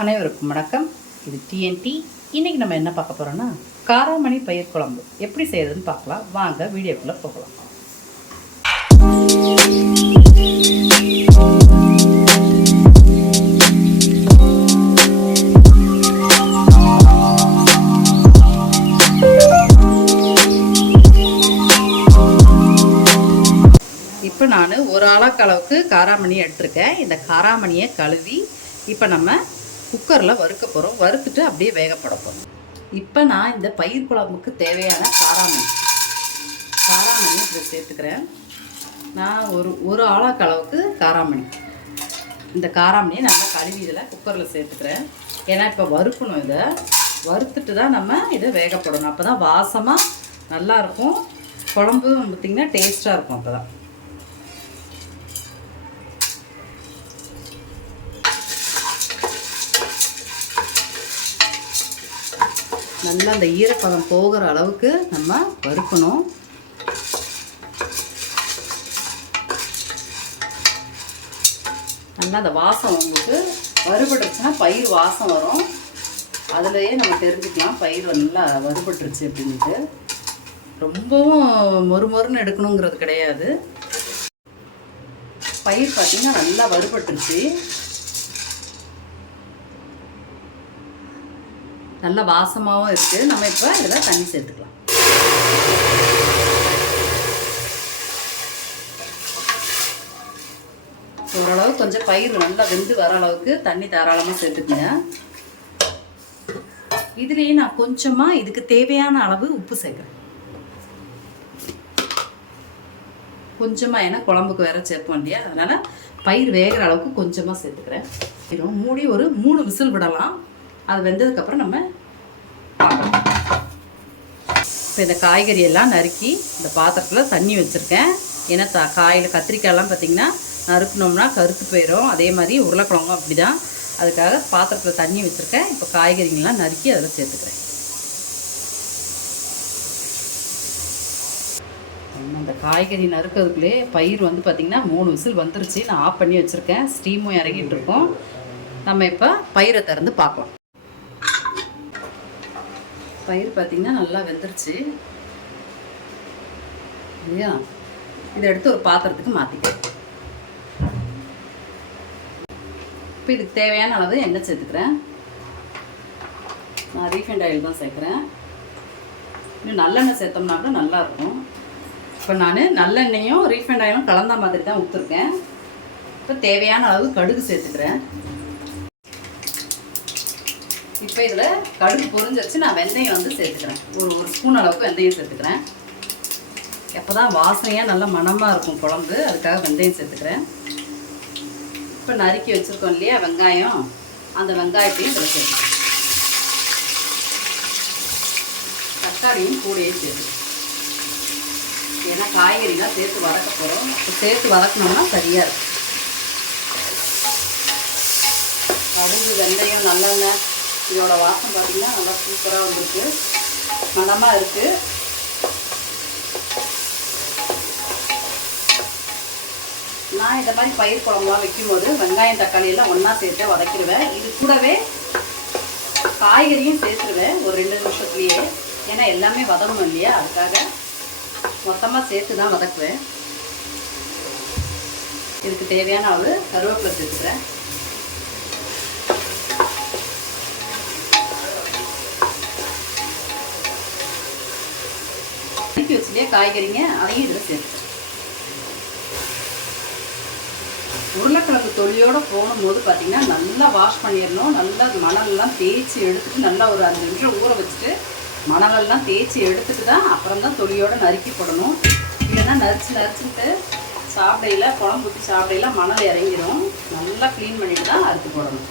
அனைவருக்கும் வணக்கம். இது டிஎன்டி இன்றைக்கி நம்ம என்ன பார்க்க போகிறோன்னா காராமணி பயிர் குழம்பு. எப்படி செய்யறதுன்னு பார்க்கலாம். வாங்க வீடியோக்குள்ளே போகலாம். இப்போ நான் ஒரு ஆளாக்கு அளவுக்கு காராமணி எடுத்திருக்கேன். இந்த காராமணியை கழுவி இப்போ நம்ம குக்கரில் வறுக்க போகிறோம் வறுத்துட்டு அப்படியே வேகப்பட போகிறோம் இப்போ நான் இந்த பயிர் குழம்புக்கு தேவையான காராமணி காராமணி இதில் சேர்த்துக்கிறேன். நான் ஒரு ஒரு ஆளாக்கு அளவுக்கு காராமணி. இந்த காராமணியை நல்லா கழுவி இதில் குக்கரில் சேர்த்துக்கிறேன். ஏன்னா இப்போ வறுக்கணும் இதை. வறுத்துட்டு தான் நம்ம இதை வேகப்படணும் அப்போ தான் வாசமாக நல்லாயிருக்கும் குழம்பு பார்த்திங்கன்னா டேஸ்ட்டாக இருக்கும் அப்போ தான் நல்லா அந்த ஈரப்பதம் போகிற அளவுக்கு நம்ம வறுக்கணும். நல்லா அந்த வாசம் உங்களுக்கு வறுபட்டுருச்சுன்னா பயிர் வாசம் வரும். அதுலேயே நம்ம தெரிஞ்சுக்கலாம் பயிர் நல்லா வறுபட்டுருச்சு அப்படின்ட்டு ரொம்பவும் மொறு மொறுன்னு எடுக்கணுங்கிறது கிடையாது. பயிர் பார்த்திங்கன்னா நல்லா வறுபட்டுருச்சு. நல்ல வாசமாகவும் இருக்குது நம்ம இப்போ இதில் தண்ணி சேர்த்துக்கலாம். ஓரளவு கொஞ்சம் பயிர் நல்லா வெந்து வர அளவுக்கு தண்ணி தாராளமாக சேர்த்துக்குங்க. இதுலேயே நான் கொஞ்சமாக இதுக்கு தேவையான அளவு உப்பு சேர்க்குறேன். கொஞ்சமாக ஏன்னா குழம்புக்கு வேற சேர்ப்போம் இல்லையா? அதனால் பயிர் வேகிற அளவுக்கு கொஞ்சமாக சேர்த்துக்கிறேன். மூடி ஒரு மூணு விசில் விடலாம். அது வெந்ததுக்கப்புறம் நம்ம பார்க்கலாம். இப்போ இந்த காய்கறி எல்லாம் நறுக்கி இந்த பாத்திரத்தில் தண்ணி வச்சுருக்கேன். ஏன்னா த காயில் கத்திரிக்காயெல்லாம் பார்த்திங்கன்னா நறுக்கணும்னா கருத்து போயிடும் அதே மாதிரி உருளைக்கிழங்கும் அப்படி தான் அதுக்காக பாத்திரத்தில் தண்ணி வச்சுருக்கேன். இப்போ காய்கறிங்கெல்லாம் நறுக்கி அதில் சேர்த்துக்கிறேன். அந்த காய்கறி நறுக்கிறதுக்குள்ளே பயிர் வந்து பார்த்திங்கன்னா மூணு விசில் வந்துருச்சு. நான் ஆஃப் பண்ணி வச்சுருக்கேன். ஸ்டீமும் இறங்கிட்டு இருக்கோம். நம்ம இப்போ பயிரை திறந்து பார்க்கலாம். பயிர் பார்த்திங்கன்னா நல்லா வெந்துருச்சு. இல்லையா? இதை எடுத்து ஒரு பாத்திரத்துக்கு மாற்றிக்கிறேன் இப்போ இதுக்கு தேவையான அளவு எண்ணெய் சேர்த்துக்கிறேன். நான் ரீஃபைண்ட் ஆயில் தான் சேர்க்குறேன். இன்னும் நல்லெண்ணெய் சேர்த்தோம்னா கூட நல்லாயிருக்கும் இப்போ நான் நல்லெண்ணெயும் ரீஃபைண்ட் ஆயிலும் கலந்த மாதிரி தான் ஊற்றுருக்கேன் இப்போ தேவையான அளவு கடுகு சேர்த்துக்கிறேன். இப்போ இதில் கடுகு பொரிஞ்சிருச்சு நான் வெந்தயம் வந்து சேர்த்துக்கிறேன். ஒரு ஒரு ஸ்பூன் அளவுக்கு வெந்தயம் சேர்த்துக்கிறேன். எப்போ தான் வாசனையாக நல்லா மணமாக இருக்கும் குழம்பு அதுக்காக வெந்தயம் சேர்த்துக்கிறேன். இப்போ நறுக்கி வச்சுருக்கோம் இல்லையா வெங்காயம். அந்த வெங்காயத்தையும் இதில் சேர்த்துக்கிறேன். தக்காளியும் கூடையும் சேர்த்து ஏன்னா காய்கறிலாம் சேர்த்து வதக்க போகிறோம் சேர்த்து வதக்கணும்னா சரியாக இருக்கும். கடுகு வெந்தயம் நல்லெண்ணெய். இதோட வாசம் பார்த்தீங்கன்னா நல்லா சூப்பராக வந்துருக்கு. மனமாக இருக்குது நான் இந்த மாதிரி பயிர் குழம்புலாம் வைக்கும்போது வெங்காயம் தக்காளி எல்லாம் ஒன்றா சேர்த்து வதக்கிடுவேன். இது கூடவே காய்கறியும் சேர்த்துருவேன் ஒரு ரெண்டு நிமிஷத்துலேயே. ஏன்னா எல்லாமே வதங்கணும் இல்லையா? அதுக்காக மொத்தமாக சேர்த்து தான் வதக்குவேன். இதுக்கு தேவையான அளவு கருவேப்பிலை சேர்த்துக்கிறேன். நறுக்கி வச்சுட்டே காய்கறிங்க? அதையும் இதில் சேர்த்துக்கிறேன் உருளைக்கிழங்கு தொலியோடு போகும்போது பார்த்திங்கன்னா நல்லா வாஷ் பண்ணிடணும். நல்லா மணலெல்லாம் தேய்ச்சி எடுத்துட்டு நல்லா ஒரு அஞ்சு நிமிஷம் ஊற வச்சுட்டு மணலெல்லாம் தேய்ச்சி எடுத்துட்டு தான் அப்புறம் தான் தொலியோடு நறுக்கி போடணும். இல்லைன்னா நரிச்சு நரிச்சுட்டு சாப்பிடையில குழம்பு ஊற்றி சாப்பிடையில மணல் இறங்கிடும் நல்லா க்ளீன் பண்ணிட்டு தான் அறுத்து போடணும்.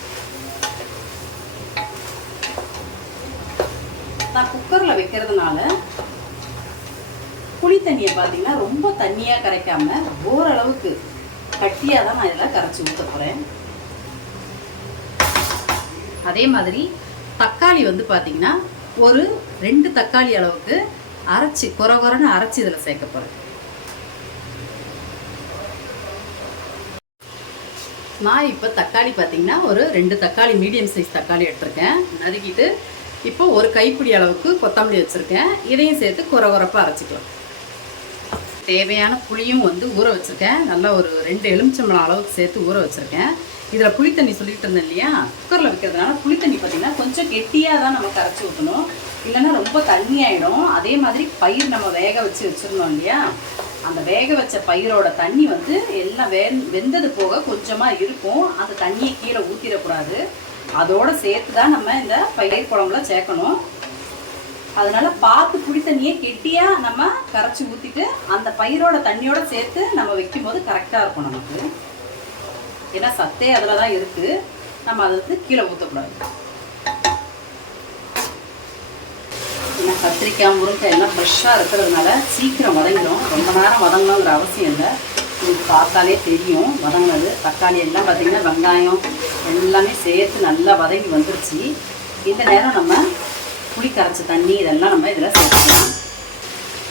நான் குக்கரில் வைக்கிறதுனால புளி தண்ணியை பார்த்தீங்கன்னா ரொம்ப தண்ணியாக கரைக்காம ஓரளவுக்கு கட்டியாக தான் நான் இதில் கரைச்சி ஊற்ற போகிறேன் அதே மாதிரி தக்காளி வந்து பார்த்தீங்கன்னா ஒரு ரெண்டு தக்காளி அளவுக்கு அரைச்சி குறை குறைன்னு அரைச்சி இதில் சேர்க்க போகிறேன் நான் இப்போ தக்காளி பார்த்தீங்கன்னா ஒரு ரெண்டு தக்காளி மீடியம் சைஸ் தக்காளி எடுத்திருக்கேன். நறுக்கிட்டு இப்போ ஒரு கைப்பிடி அளவுக்கு கொத்தமல்லி வச்சுருக்கேன். இதையும் சேர்த்து குறை குறைப்பாக அரைச்சிக்கலாம். தேவையான புளியும் வந்து ஊற வச்சுருக்கேன். நல்லா ஒரு ரெண்டு எலுமிச்சம்பழம் அளவுக்கு சேர்த்து ஊற வச்சுருக்கேன். இதில் புளித்தண்ணி சொல்லிட்டு இருந்தேன் இல்லையா? குக்கரில் வைக்கிறதுனால புளித்தண்ணி பார்த்தீங்கன்னா கொஞ்சம் கெட்டியாக தான் நம்ம கரைச்சி ஊற்றணும் இல்லைன்னா ரொம்ப தண்ணி ஆகிடும் அதே மாதிரி பயிர் நம்ம வேக வச்சு வச்சுருந்தோம் இல்லையா? அந்த வேக வச்ச பயிரோட தண்ணி வந்து எல்லாம் வே வெந்தது போக கொஞ்சமாக இருக்கும். அந்த தண்ணியை கீழே ஊற்றிடக்கூடாது அதோடு சேர்த்து தான் நம்ம இந்த பயிர் குழம்புல சேர்க்கணும். அதனால பார்த்து புளி தண்ணியை கெட்டியாக நம்ம கரைச்சி ஊற்றிட்டு அந்த பயிரோட தண்ணியோட சேர்த்து நம்ம வைக்கும்போது கரெக்டாக இருக்கும் நமக்கு. ஏன்னா சத்தே அதில் தான் இருக்குது நம்ம அதை வந்து கீழே ஊற்றக்கூடாது ஏன்னா கத்திரிக்காய் முருங்கை எல்லாம் ஃப்ரெஷ்ஷாக இருக்கிறதுனால சீக்கிரம் வதங்கிடும். ரொம்ப நேரம் வதங்கணுங்கிற அவசியம் இல்லை. இது பார்த்தாலே தெரியும். வதங்கினது தக்காளி எல்லாம் பார்த்திங்கன்னா வெங்காயம் எல்லாமே சேர்த்து நல்லா வதங்கி வந்துருச்சு. இந்த நேரம் நம்ம புளி கரைச்ச தண்ணி இதெல்லாம் நம்ம இதில் சேர்த்துக்கலாம்.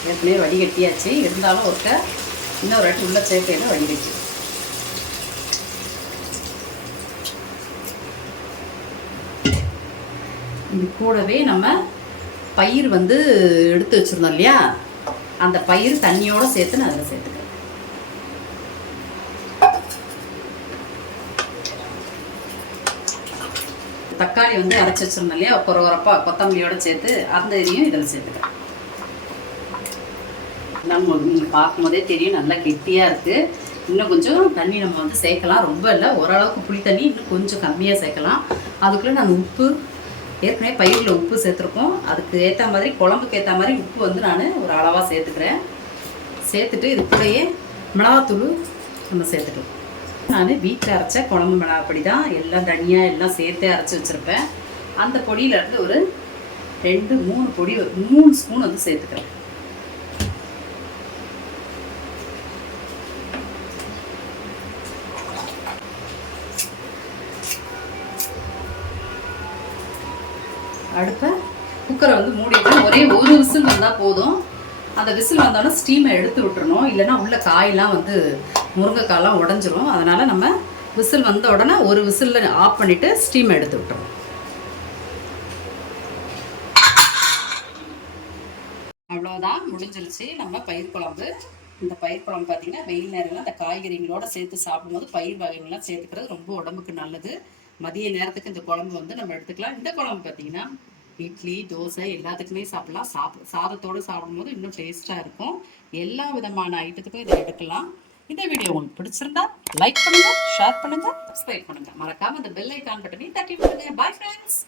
ஏற்கனவே வடிகட்டியாச்சு. இருந்தாலும் ஒருக்க இன்னொரு வாட்டி உள்ள சேர்க்கையில் வடிகட்டி. இது கூடவே நம்ம பயிர் வந்து எடுத்து வச்சுருந்தோம் இல்லையா? அந்த பயிர் தண்ணியோடு சேர்த்து நான் அதில் சேர்த்துக்கிறேன். தக்காளி வந்து அரைச்சி வச்சிருந்தோம் இல்லையா? குறவரப்பாக கொத்தமல்லியோட சேர்த்து அந்த இதையும் இதில் சேர்த்துக்கிறேன் நம்ம நீங்கள் பார்க்கும்போதே தெரியும் நல்லா கெட்டியாக இருக்குது இன்னும் கொஞ்சம் தண்ணி நம்ம வந்து சேர்க்கலாம். ரொம்ப இல்லை ஓரளவுக்கு புளி தண்ணி இன்னும் கொஞ்சம் கம்மியாக சேர்க்கலாம். அதுக்குள்ளே நான் உப்பு ஏற்கனவே பயிரில் உப்பு சேர்த்துருக்கோம். அதுக்கு ஏற்ற மாதிரி குழம்புக்கு ஏற்ற மாதிரி உப்பு வந்து நான் ஒரு அளவாக சேர்த்துக்கிறேன். சேர்த்துட்டு இது கூடயே மிளகாத்தூள் நம்ம சேர்த்துக்கலாம். நான் வீட்டில் அரைச்ச குழம்பு மிளகாப்பொடி தான். எல்லாம் தனியாக எல்லாம் சேர்த்தே அரைச்சி வச்சுருப்பேன். அந்த பொடியிலேருந்து ஒரு ரெண்டு மூணு பொடி மூணு ஸ்பூன் வந்து சேர்த்துக்கிறேன். அடுப்பை குக்கரை வந்து மூடிட்டு ஒரே ஒரு விசில் வந்தால் போதும். அந்த விசில் வந்தாலும் ஸ்டீமை எடுத்து விட்டுறணும். இல்லைன்னா உள்ள காயெல்லாம் வந்து முருங்கைக்காயெலாம் உடஞ்சிரும். அதனால் நம்ம விசில் வந்த உடனே ஒரு விசிலில் ஆஃப் பண்ணிவிட்டு ஸ்டீமை எடுத்து விட்டுரும். அவ்வளோதான் முடிஞ்சிருச்சு. நம்ம பயிர் குழம்பு. இந்த பயிர் குழம்பு பார்த்தீங்கன்னா வெயில் நேரம்லாம் அந்த காய்கறிகளோட சேர்த்து சாப்பிடும்போது பயிர் வகைகள்லாம் சேர்த்துக்கிறது ரொம்ப உடம்புக்கு நல்லது. மதிய நேரத்துக்கு இந்த குழம்பு வந்து நம்ம எடுத்துக்கலாம். இந்த குழம்பு பார்த்தீங்கன்னா இட்லி தோசை எல்லாத்துக்குமே சாப்பிடலாம். சாப்பிட சாதத்தோடு சாப்பிடும்போது இன்னும் டேஸ்ட்டாக இருக்கும். எல்லா விதமான ஐட்டத்துக்கும் இதை எடுக்கலாம். இந்த வீடியோ உங்களுக்கு பிடிச்சிருந்தா லைக் பண்ணுங்க ஷேர் பண்ணுங்க சப்ஸ்கிரைப் பண்ணுங்க. மறக்காம இந்த பெல் ஐக்கான் பட்டனையும் தட்டி விடுங்க. Bye friends